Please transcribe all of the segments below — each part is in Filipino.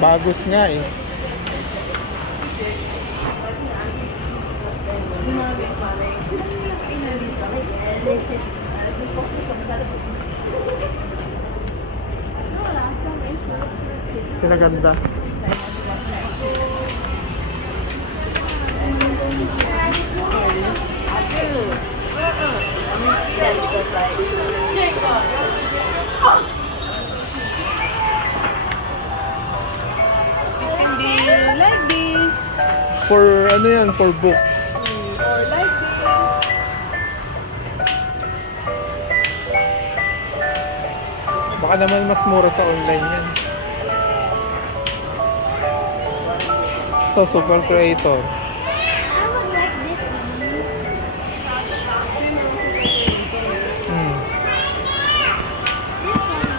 Bagos nga eh. Pinaganda. Like this. For ano yan? For books. Or like this. Baka naman mas mura sa online yan. Ito, Super Creator. I would like this one. Hmm. This one.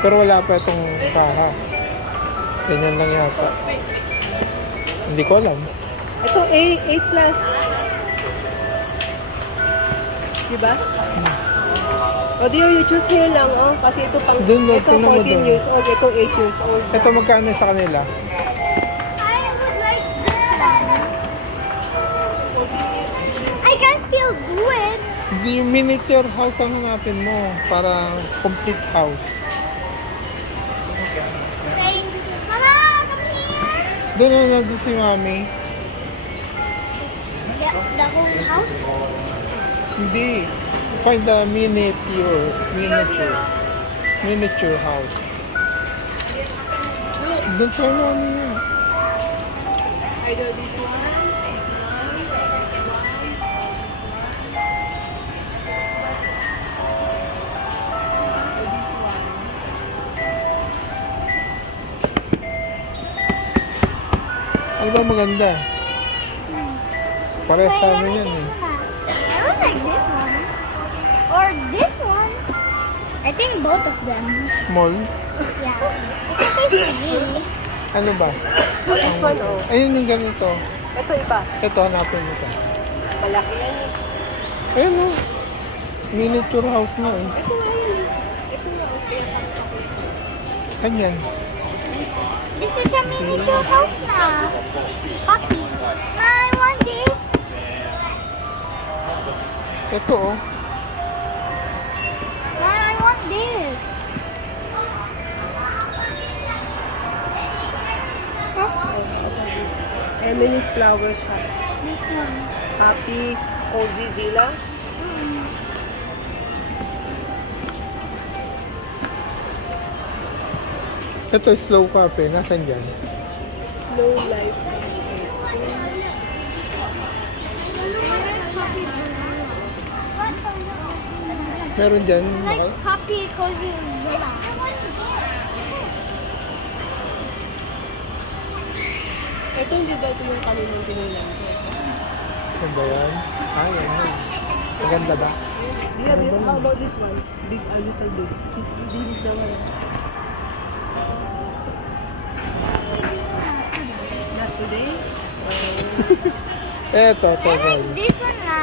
Pero wala pa itong kaha. Ganyan lang yata. Hindi ko alam. Ito A plus. Diba? O di you choose here lang, oh. Kasi ito pang, Dun, ito tingnan mo 14 dun. years old, ito 8 years old. Ito magkano sa kanila? I would like this one. I can still do it. Hindi yung miniature house ang hanapin mo. Para complete house. Thank you. Mama, come here. Doon na doon si Mami. The whole house? Hindi. Find the miniature house. Doon sa Mami yun. Either this one, or this one. Ano ba maganda? Pare sa amin yan eh. I would like this one. Or this one. I think both of them. Small? Yeah. It's okay for me. Ano ba? This one, oh. Ayun yung ganito. Ito iba. Ito, hanapin mo ito. Malaki yan eh. Ayun o. Miniature house mo eh. Ito nga yan eh. Ito nga, okay. Saan yan? This is a miniature house na. Puppy. Ma, I want this. Ito oh. Ma, I want this. Emily's Flower Shop. This one. Happy's Cozy Villa. Ito slow cafe. Nasaan dyan? Snow Life. Meron dyan. Like puppy cozy villa. Ito hindi ba ito yung kaninang tinilang ko? Ano ba yan? Ah, yan na. Maganda ba? Yeah, but how about this one? Big, a little big. This is the one. Not today? Ito, I like tol. this one na.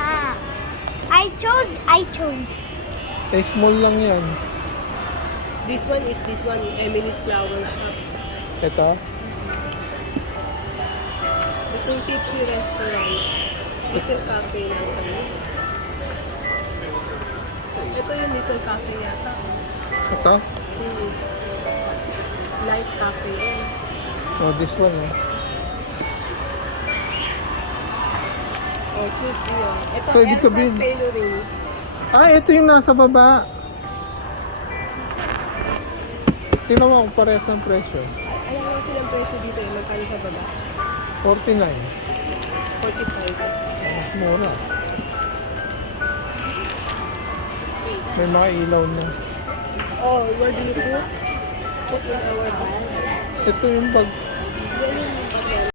I chose. Eh, small lang yan. This one is this one, Emily's Flower Shop. Ito. Itong Tipsy Restaurant. Little Cafe na sa Ito yung Little Cafe yata. Ito. Light Cafe. Oh, this one oh. Oh, choose yun. Ito, So, ibig sabihin- Elsa's Tailoring. Ah, ito yung nasa baba. Tingnan mo kung parehas ang presyo. Alam nga silang presyo dito eh. Magkano sa baba? 49. 45. Mas mura. May mga ilaw na. Oh, where do you put? Put in our bag. Ito yung bag. Ganun.